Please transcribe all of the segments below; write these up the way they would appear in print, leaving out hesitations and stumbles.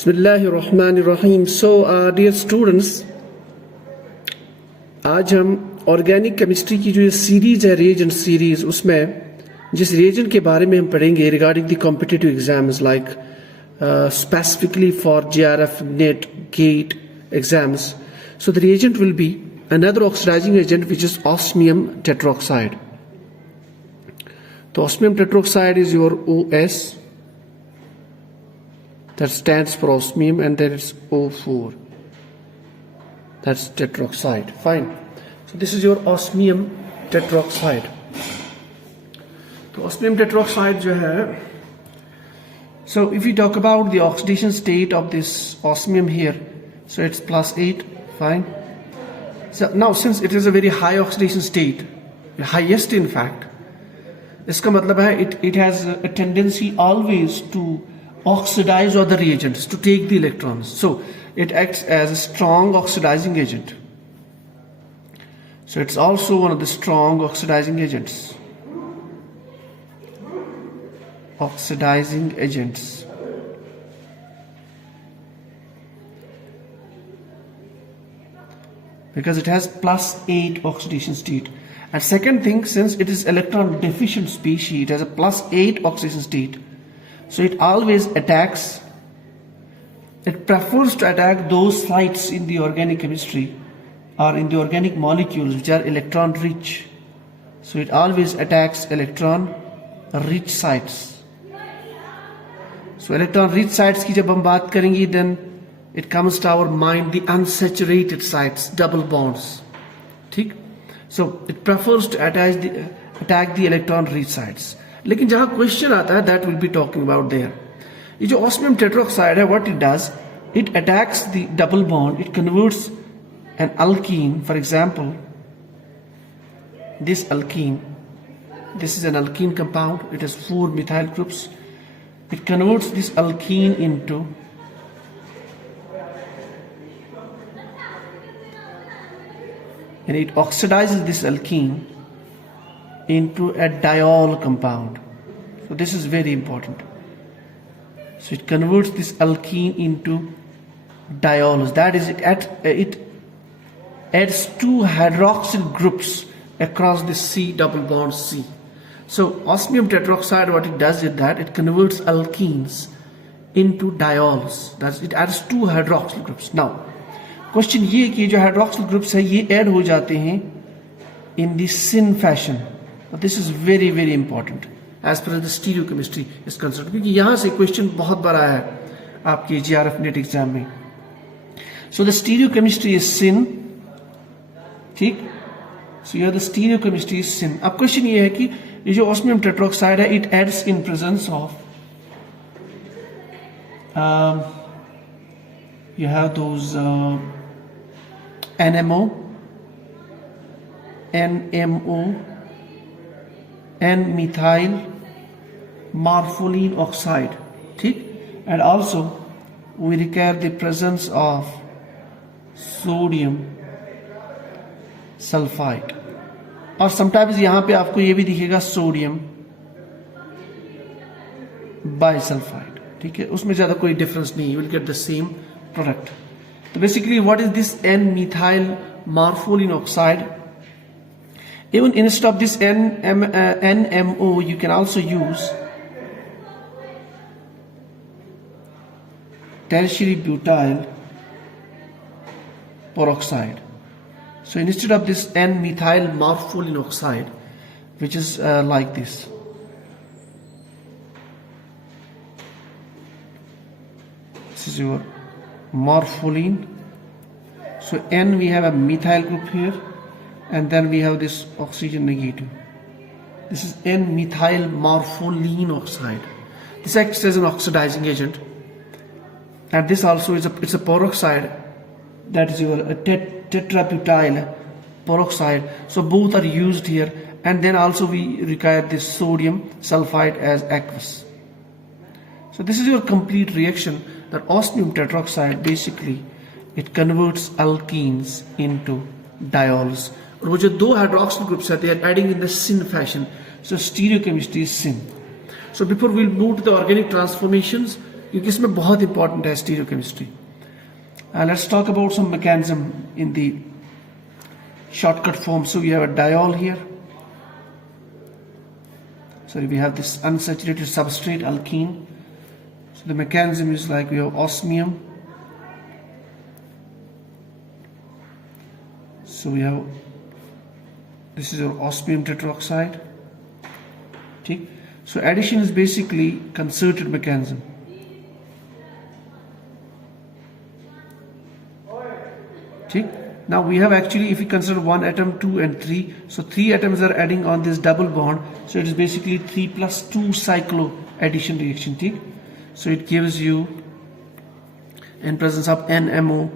बिस्मिल्लाहिर्रहमानिर्रहीम. Dear students, आज हम ऑर्गेनिक केमिस्ट्री की जो ये सीरीज है, रिएजेंट सीरीज, उसमें जिस रिएजेंट के बारे में हम पढ़ेंगे regarding the competitive exams like specifically for JRF, NET, GATE exams. So the reagent will be another oxidizing agent which is osmium tetroxide. So osmium tetroxide is your OS, that stands for osmium, and then it's O4, that's tetroxide. Fine. So this is your osmium tetroxide. So osmium tetroxide जो है, so if we talk about the oxidation state of this osmium here, so it's +8. Fine. So now since it is a very high oxidation state, the highest in fact, इसका मतलब है it has a tendency always to oxidize other reagents, to take the electrons. So it acts as a strong oxidizing agent. So it's also one of the strong oxidizing agents. Oxidizing agents. Because it has +8 oxidation state. And second thing, since it is electron deficient species, it has a +8 oxidation state. So it always attacks, it prefers to attack those sites in the organic chemistry or in the organic molecules which are electron rich. So it always attacks electron rich sites. So electron rich sites की जब हम बात करेंगे, then it comes to our mind the unsaturated sites, double bonds. ठीक? So it prefers to attack the electron rich sites. लेकिन जहाँ question आता है, that we'll be talking about there. ये जो osmium tetroxide है, what it does, it attacks the double bond, it converts an alkene. For example, this alkene, this is an alkene compound, it has 4 methyl groups. It converts this alkene into and it oxidizes this alkene into a diol compound. So this is very important. So it converts this alkene into diols. That is, it adds 2 hydroxyl groups across the C double bond C. So osmium tetroxide, what it does is that it converts alkenes into diols. That's, it adds 2 hydroxyl groups. Now question ये कि जो hydroxyl groups है ये add हो जाते हैं in the syn fashion. This is very very important as per the stereochemistry is concern, क्योंकि यहां से क्वेश्चन बहुत बड़ा है आपके JRF नेट एग्जाम में. सो द स्टीरियोकेमिस्ट्री इज सिन. ठीक. सो यह द स्टीरियोकेमिस्ट्री इज सिन. अब क्वेश्चन ये है कि ये जो ऑस्मियम टेट्रोक्साइड है, it adds in presence of you have those NMO, NMO, N-methyl morpholine oxide. ठीक. And also we require the presence of sodium sulfide. और sometimes यहाँ पे आपको ये भी दिखेगा सोडियम बाइसल्फाइड. ठीक है, उसमें ज़्यादा कोई डिफरेंस नहीं, you will get the same product. So basically what is this N-methyl morpholine oxide? Even instead of this NMO, you can also use tertiary butyl peroxide. So instead of this N-methyl morpholine oxide, which is like this, this is your morpholine. So N, we have a methyl group here, and then we have this oxygen negative. This is N-methyl morpholine oxide. This acts as an oxidizing agent, and this also is it's a peroxide, that is your tetrabutyl peroxide. So both are used here, and then also we require this sodium sulfide as aqueous. So this is your complete reaction. That osmium tetroxide basically it converts alkenes into diols. और वो जो 2 hydroxyl groups are, they are adding in the syn fashion. So stereochemistry is syn. So before we'll move to the organic transformations, क्योंकि इसमें बहुत important है stereochemistry. Let's talk about some mechanism in the shortcut form. So we have a diol here. So we have this unsaturated substrate alkene. So the mechanism is like we have osmium. So we have, this is our osmium tetroxide. Okay. So addition is basically concerted mechanism. Okay. Now we have actually, if we consider 1 atom, 2 and 3, so 3 atoms are adding on this double bond, so it is basically 3 plus 2 cyclo addition reaction. Okay. So it gives you, in presence of NMO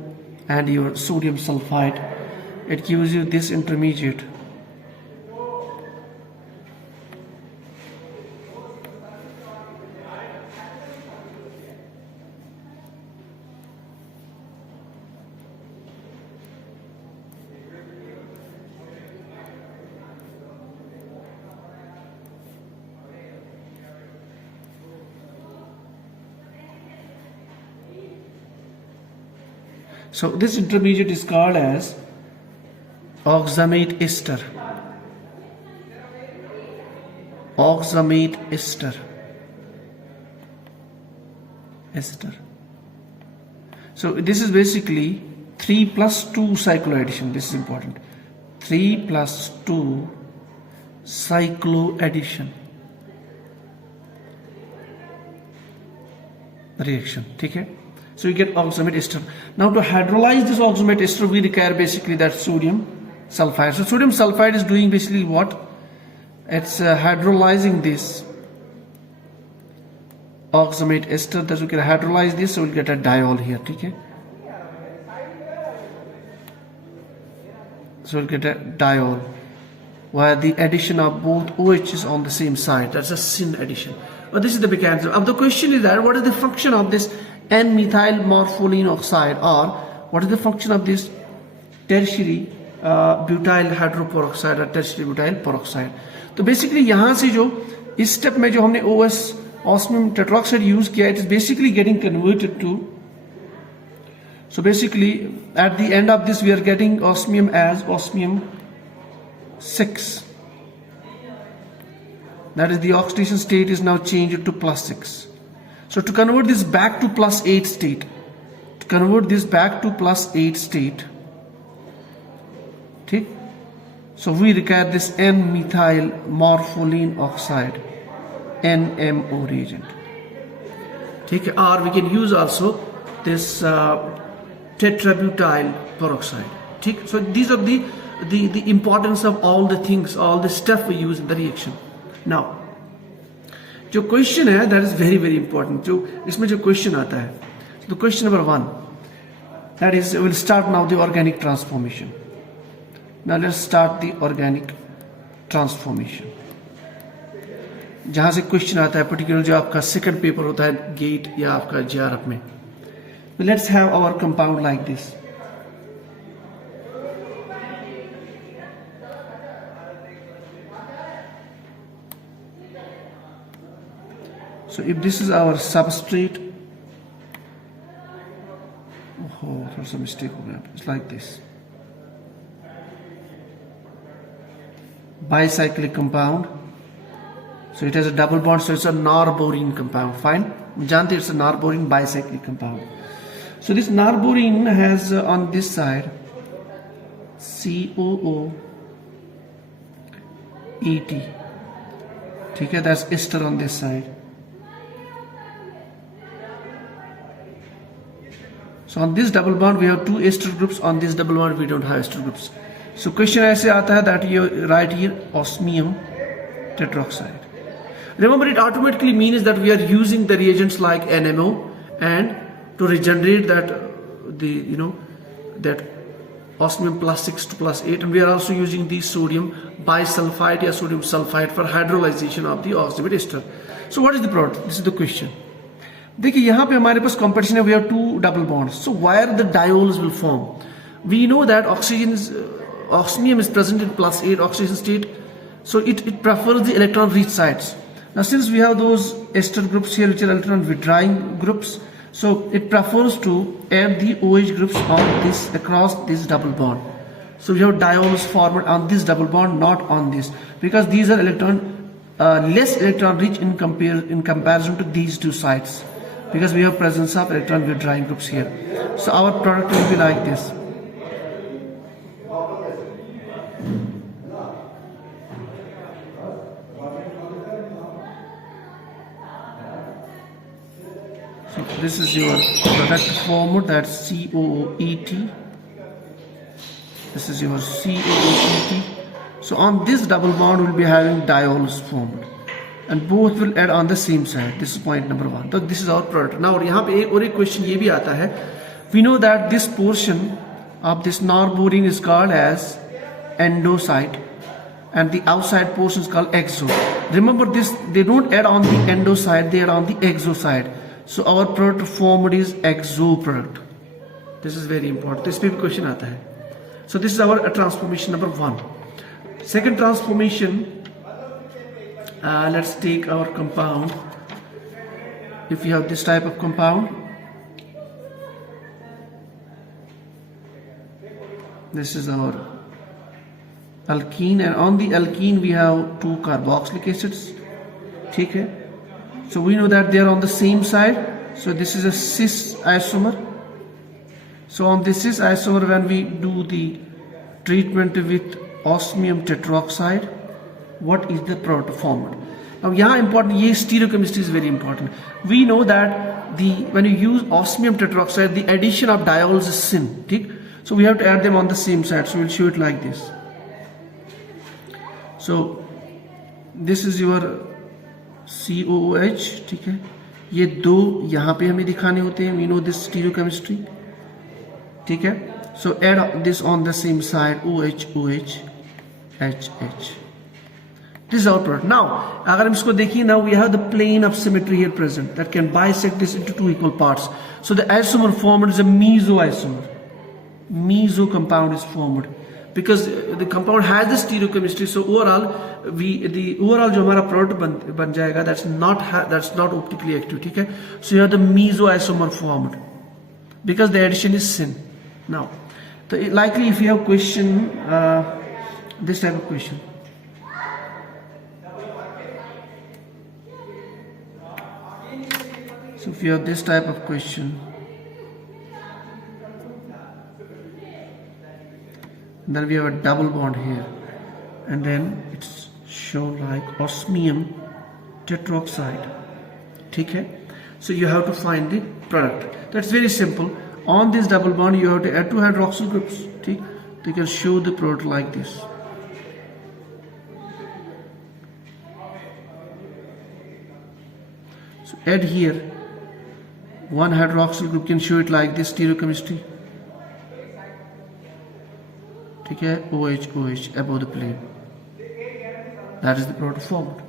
and your sodium sulfide, it gives you this intermediate. So this intermediate is called as oxamate ester. Oxamate ester. So this is basically 3 plus 2 cycloaddition. This is important. 3 plus 2 cycloaddition reaction. Okay? So you get oxamate ester. Now to hydrolyze this oxamate ester, we require basically that sodium sulfide. So sodium sulfide is doing basically what? It's hydrolyzing this oxamate ester. That we can hydrolyze this, so we'll get a diol here. Okay? So we'll get a diol where the addition of both OHs on the same side. That's a syn addition. But this is the mechanism. Now the question is that what is the function of this N-methyl morpholine oxide, or what is the function of this tertiary butyl hydroperoxide or tertiary butyl peroxide? तो basically यहाँ से जो इस step में जो हमने osmium tetroxide use किया, it is basically getting converted to. So basically at the end of this we are getting osmium as osmium 6. That is, the oxidation state is now changed to +6. So to convert this back to +8 state, okay, so we require this N-methyl morpholine oxide, NMO reagent. Okay, or we can use also this tetrabutyl peroxide. Okay, so these are the importance of all the things, all the stuff we use in the reaction. Now जो question है, that is very very important. जो इसमें जो question आता है, तो question number 1, that is will start now the organic transformation. Now let's start the organic transformation. जहां से क्वेश्चन आता है पर्टिकुलर जो आपका सेकंड पेपर होता है गेट या आपका JRF में. Let's have our compound like this. So if this is our substrate, there's a mistake over there. It's like this. Bicyclic compound. So it has a double bond, so it's a norborine compound. Fine. Janti, it's a norborine bicyclic compound. So this norborine has on this side COO-ET. Okay, that's ester on this side. So on this double bond we have 2 ester groups. On this double bond we don't have ester groups. So question ऐसे आता है that you write here osmium tetroxide. Remember, it automatically means that we are using the reagents like NMO, and to regenerate that that osmium +6 to +8, and we are also using the sodium bisulfide or sodium sulfide for hydrolyzation of the oxamate ester. So what is the product? This is the question. देखिए यहाँ पे हमारे पास competition है, we have 2 double bonds. So where the diols will form? We know that osmium is present in +8 oxidation state, so it prefers the electron rich sites. Now since we have those ester groups here which are electron withdrawing groups, so it prefers to add the OH groups on this, across this double bond. So we have diols formed on this double bond, not on this, because these are less electron rich in comparison to these two sides, because we have presence of electron withdrawing groups here. So our product will be like this. So this is your product formed, that's COOET. This is your COOET. So on this double bond we'll be having diols formed, and both will add on the same side. This is point number 1. So this is our product. Now यहाँ पे एक question ये भी आता है. We know that this portion of this norborine is called as endo site, and the outside portion is called exo. Remember this, they don't add on the endo side, they add on the exo side. So our product formed is exo product. This is very important. This पे भी question आता है. So this is our transformation number 1. Second transformation, let's take our compound. If you have this type of compound, this is our alkene, and on the alkene we have 2 carboxylic acids. Okay, so we know that they are on the same side. So this is a cis isomer. So on this cis isomer, when we do the treatment with osmium tetroxide, what is the product formed? Now यहाँ important, ये stereochemistry is very important. We know that when you use osmium tetroxide, the addition of diols is syn. Okay? So we have to add them on the same side. So we'll show it like this. So this is your COOH. ठीक है, ये 2 यहाँ पे हमें दिखाने होते हैं. We know this stereochemistry. ठीक है, so add this on the same side, OH, OH, HH. This is our product. Now अगर हम इसको देखिए, now we have the plane of symmetry here present that can bisect this into 2 equal parts. So the isomer formed is a meso isomer. Meso compound is formed because the compound has the stereochemistry. So overall the overall जो हमारा product बन जाएगा, that's not optically active. ठीक है, so you have the meso isomer formed because the addition is syn. Now so likely if you have question, this type of question, so if you have this type of question, then we have a double bond here, and then it's shown like osmium tetroxide. Okay, so you have to find the product. That's very simple. On this double bond you have to add 2 hydroxyl groups. Okay, so you can show the product like this. So add here 1 hydroxyl group, can show it like this, stereochemistry. Okay, OH, OH above the plane. That is the product formed.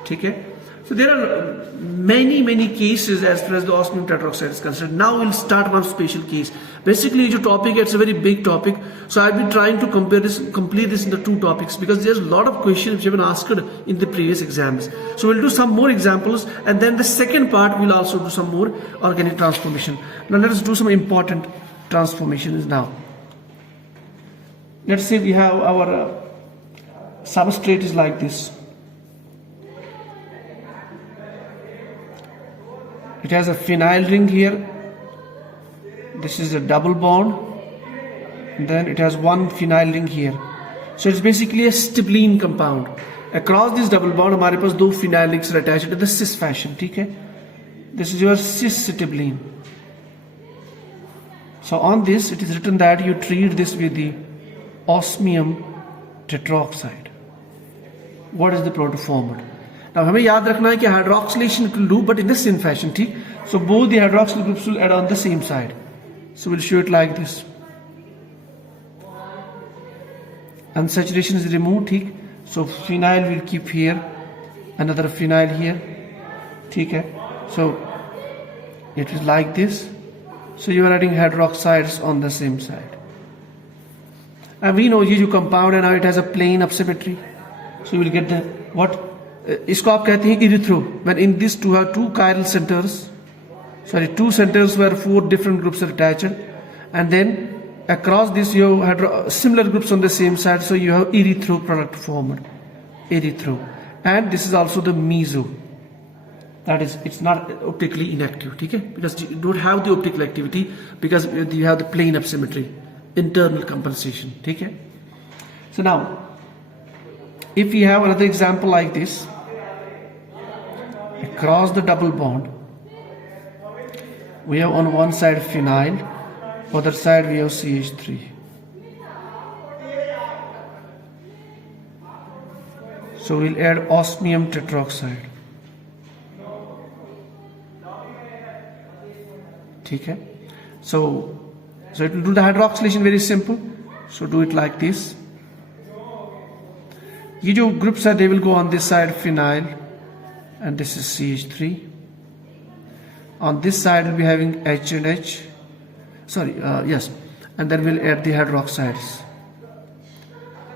Okay, so there are many cases as far as the osmium tetroxide is concerned. Now we'll start one special case. Basically, the topic, it's a very big topic. So I've been trying to complete this into 2 topics because there's a lot of questions which have been asked in the previous exams. So we'll do some more examples, and then the second part we'll also do some more organic transformation. Now let us do some important transformations now. Let's say we have our substrate is like this. It has a phenyl ring here. This is a double bond. Then it has 1 phenyl ring here. So it's basically a stippling compound. Across this double bond, हमारे पास 2 phenyl rings are attached to the cis fashion. ठीक है? This is your cis stippling. So on this, it is written that you treat this with the osmium tetroxide. What is the product formed? Now हमें याद रखना है कि hydroxylation it will do, but in the syn fashion. ठीक? So both the hydroxyl groups will add on the same side. So we'll show it like this. Unsaturation is removed. ठीक? So phenyl will keep here, another phenyl here. ठीक है? So it is like this. So you are adding hydroxides on the same side. And we know ये जो compound है now, it has a plane of symmetry. So you will get the what? इसको आप कहते हैं erythro. When in this two have two chiral centers, two centers where 4 different groups are attached, and then across this you have similar groups on the same side, so you have erythro product formed. Erythro. And this is also the meso. That is, it's not optically inactive, okay? Because you don't have the optical activity because you have the plane of symmetry, internal compensation, okay? So now, if we have another example like this, across the double bond, we have on one side phenyl, other side we have CH3. So we'll add osmium tetroxide. Okay. So it will do the hydroxylation very simple. So do it like this. These two groups are, they will go on this side phenyl, and this is CH3. On this side we'll be having H and H. Yes, and then we'll add the hydroxides.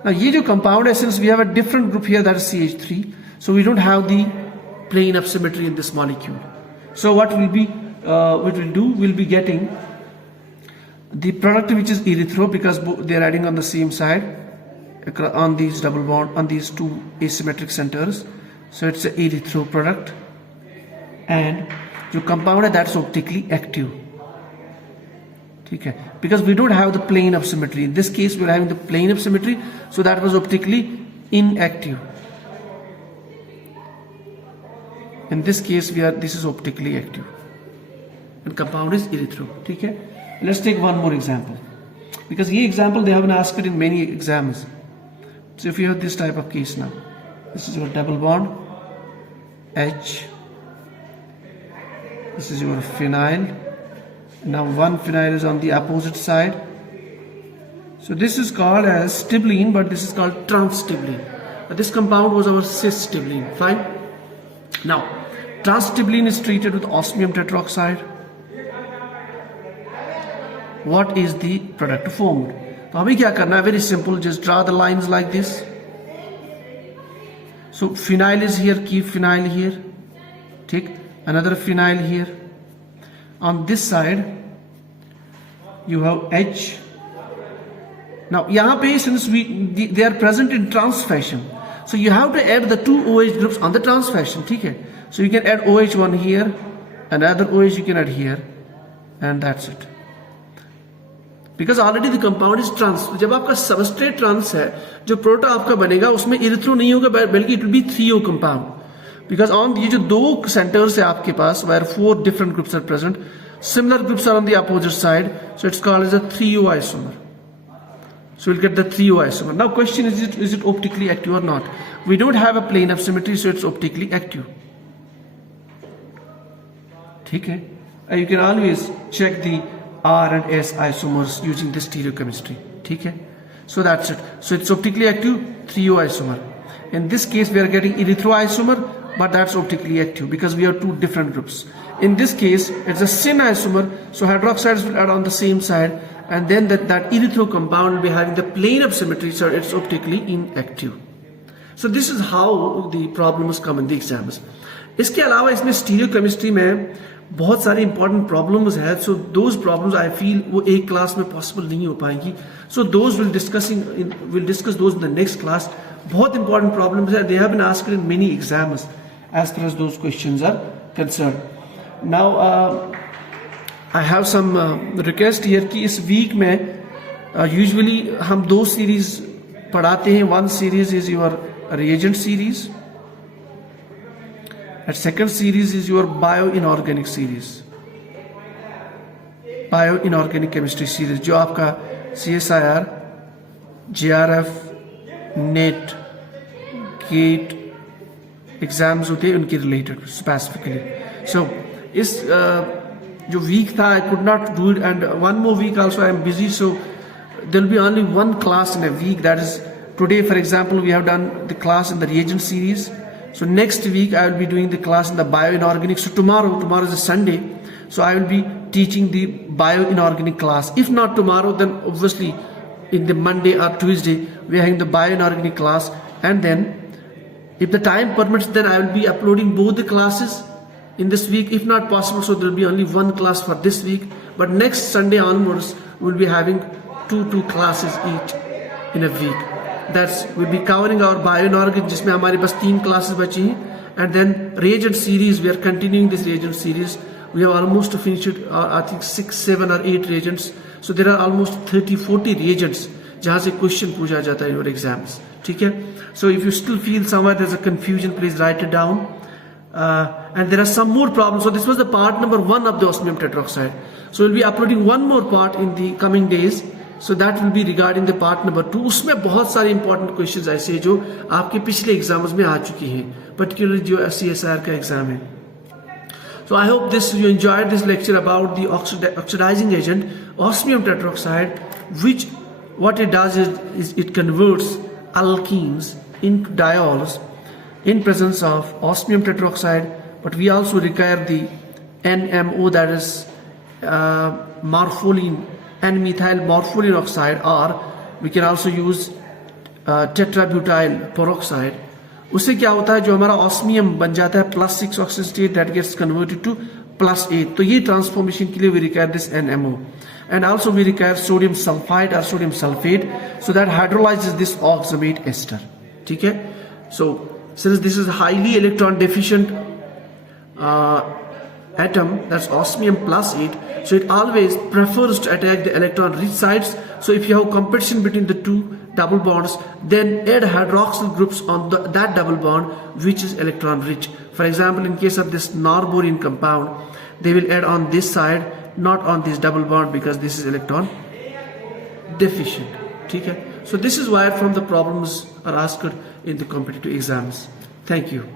Now ये जो compound है, since we have a different group here, that is CH3, so we don't have the plane of symmetry in this molecule. So what we'll do, we'll be getting the product which is erythro, because they are adding on the same side on these double bond, on these two asymmetric centers. So it's an erythro product, and जो compound है, that's optically active. Okay, because we don't have the plane of symmetry. In this case we are having the plane of symmetry, so that was optically inactive. In this case this is optically active, and compound is erythro. Okay, let's take one more example, because this example they have been asked in many exams. So if you have this type of case, now this is your double bond H, this is your phenyl. Now one phenyl is on the opposite side. So this is called as stibline, but this is called trans-stibline. This compound was our cis-stibline. Fine. Now trans-stibline is treated with osmium tetroxide. What is the product formed? तो हमें क्या करना है? Very simple. Just draw the lines like this. So phenyl is here. Keep phenyl here. Take another phenyl here. On this side you have H. Now यहाँ पे since they are present in trans fashion, so you have to add the two OH groups on the trans fashion. ठीक है? So you can add OH1 here, another OH you can add here, and that's it. Because already the compound is trans. जब आपका substrate trans है, जो product आपका बनेगा उसमें erythro नहीं होगा, बल्कि it will be 3O compound. Because on ये जो दो centers है आपके पास, where 4 different groups are present, similar groups are on the opposite side, so it's called as a 3O isomer. So we'll get the 3O isomer. Now question is it optically active or not? We don't have a plane of symmetry, so it's optically active. ठीक है? You can always check the R and S isomers using this stereochemistry. ठीक है? So that's it. So it's optically active, 3O isomer. In this case we are getting erythro isomer, but that's optically active because we have two different groups. In this case it's a syn isomer, so hydroxides will add on the same side, and then that erythro compound will be having the plane of symmetry, so it's optically inactive. So this is how the problems come in the exams. इसके अलावा इसमें stereochemistry में बहुत सारी important problems है, so those problems I feel वो एक class में possible नहीं हो पाएंगी. So those we'll discuss those in the next class. बहुत important problems है, they have been asked in many exams as far as those questions are concerned. Now I have some request here कि इस week में usually हम दो series पढ़ाते हैं. One series is your reagent series, and second series is your bio-inorganic series, bio-inorganic chemistry series, जो आपका CSIR, JRF, NET, GATE exams होते हैं उनके रिलेटेड स्पेसिफिकली. सो इस जो वीक था I could not do it, and one more week also I am busy, so there will be only one class in a week. That is today for example we have done the class in the reagent series. So next week I will be doing the class in the bio-inorganic. So tomorrow is a Sunday, so I will be teaching the bio-inorganic class. If not tomorrow, then obviously in the Monday or Tuesday we are having the bio-inorganic class, and then If the time permits, then I will be uploading both the classes in this week. If not possible, so there will be only one class for this week. But next Sunday onwards, we'll be having two classes each in a week. That's we'll be covering our bioinorganic, जिसमें हमारे पास 3 classes बची हैं, and then reagent series. We are continuing this reagent series. We have almost finished, I think 6, 7 or 8 reagents. So there are almost 30-40 reagents जहाँ से question पूछा जाता है your exams. ठीक है? So if you still feel somewhere there's a confusion, please write it down. And there are some more problems. So this was the part number 1 of the osmium tetroxide. So we'll be uploading one more part in the coming days. So that will be regarding the part number 2. उसमें बहुत सारे important questions ऐसे जो आपके पिछले exams में आ चुकी हैं, particularly जो CSIR का exam है. So I hope you enjoyed this lecture about the oxidizing agent osmium tetroxide, which what it does is it converts alkenes into diols in presence of osmium tetroxide, but we also require the NMO, that is morpholine, N-methyl morpholine oxide, or we can also use tetrabutyl peroxide. उससे क्या होता है, जो हमारा osmium बन जाता है +6 oxygen state that gets converted to +8. तो ये transformation के लिए we require this NMO, and also we require sodium sulfide or sodium sulfate, so that hydrolyzes this oxamate ester. ठीक है? So since this is highly electron deficient atom, that's osmium +8, so it always prefers to attack the electron rich sites. So if you have competition between the two double bonds, then add hydroxyl groups on that double bond which is electron rich. For example, in case of this norborine compound, they will add on this side, not on this double bond, because this is electron deficient. Okay? So this is why from the problems are asked in the competitive exams. Thank you.